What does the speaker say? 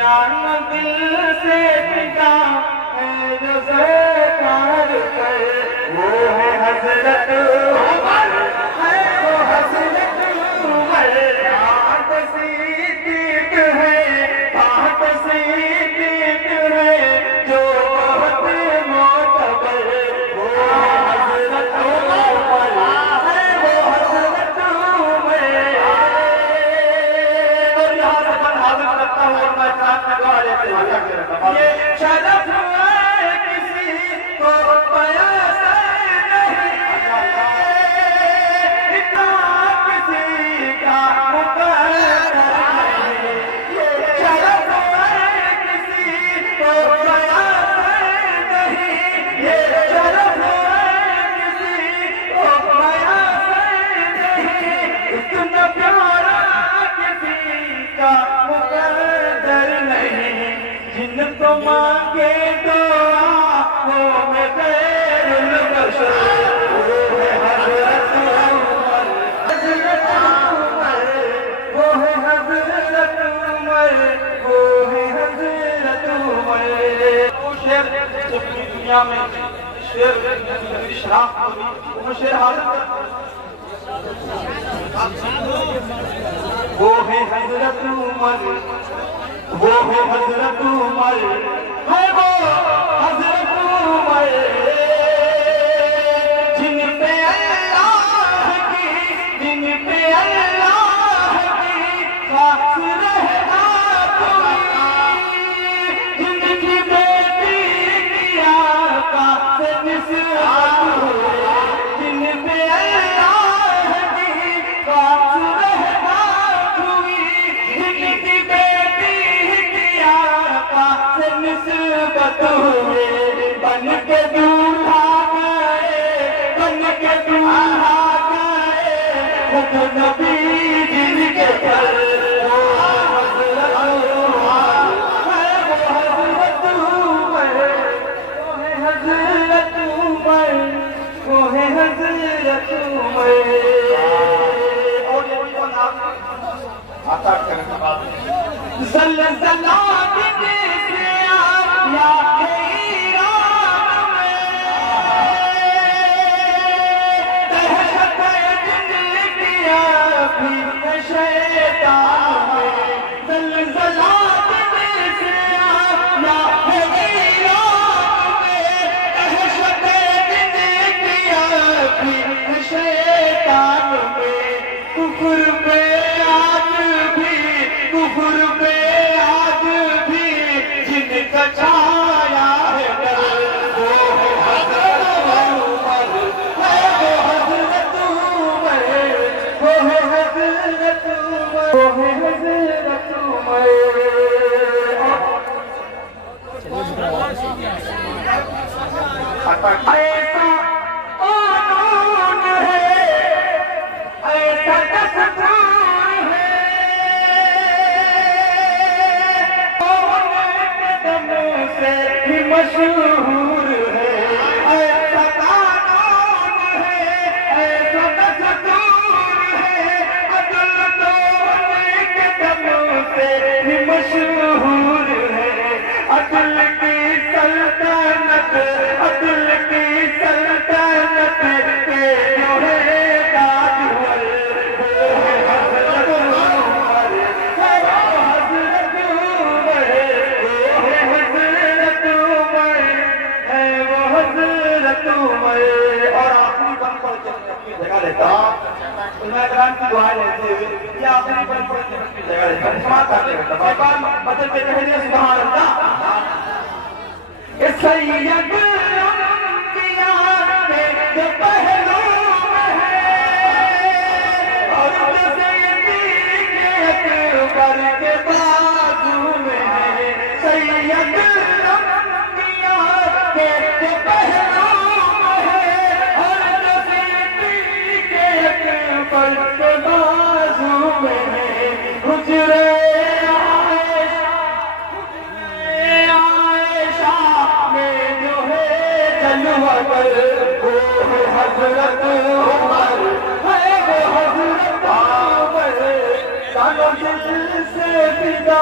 जान दिल से फिदा है जो सरकार पर, वो है हजरत उमर, है वो हजरत उमर। बात सिद्दीक है, बात सिद्दीक है, जो बहुत मोतबर, वो है हजरत उमर, है वो हजरत उमर। और यहाँ से मन हाजिर करता हूँ और मैं साथ में दुआ लेते हैं। ये शरफ है किसी को बयां नहीं, इतना किसी का मुकद्दर नहीं। ये शरफ है किसी को बयां नहीं, ये शरफ है किसी को बयां नहीं, इतना प्यारा किसी का मुकद्दर नहीं। जिनको मांगे दुआ वो में खैरुल बशर, वो है हजरत उमर, हजरत उमर, वो है हजरत उमर, वो है हजरत उमर। वो शेर जो पूरी दुनिया में शेर की शराब हुई, वो शेर हाजिर वो है हजरत उमर, वो है हजरत उमर, है वो हजरत उमर। जिन पे अल्लाह की, जिन पे अल्लाह की खास रहना कोई, जिनकी बेटी की आका से निस्बत हुए, जिन पे अल्लाह की खास रहना कोई, जिनकी बेटी से निस्बत हुए, बन के दूल्हा गए, बन के दूल्हा गए, खुद नबी जिनके घर, वो हजरत उमर, है वो हजरत उमर, वो है हजरत उमर, वो है हजरत उमर। और ये कौन आता करने बाद ज़लज़ला या ईरान में दहशत जिंदगियां भी शैतान में, ज़लज़ला से या ईरान में दहशत जिंदगियां भी शैतान में। कुफर पे आज भी, कुफर पे आज भी जिनका छाया है डर, वो है हजरत उमर, है वो हजरत उमर, वो है हजरत उमर, वो है हजरत उमर। ऐसा कानून है, ऐसा दस्तूर है, से भी मशहूर है। ऐसा कानून है, ऐसा दस्तूर है, अदल तो के दम से भी मशहूर है। अदल की सल्तनत, अदल की सल्तनत के जो है ताजवर, वो है हजरत उमर, है वो हजरत उमर, वो है हजरत उमर, है वो हजरत उमर। और आखिरी बन पड़ के अपनी जगह लेता हूँ, मैं कुरान की दुआ लेते हुए ये आखिरी बन पड़ के अपनी जगह लेता हूँ, समाप्त करते रहता हूँ। एक बार बदल के कह दिया सुभान अल्लाह। सैयद अंबिया के जो पहलू में है, और सैयदी के अकबर के बाजू में है। सैयद अंबिया के जो पहलू में है, और सैयदी के अकबर के बाजू में है। गुजरे वो है हजरत उमर, है वो हजरत उमर, जानो दिल से फिदा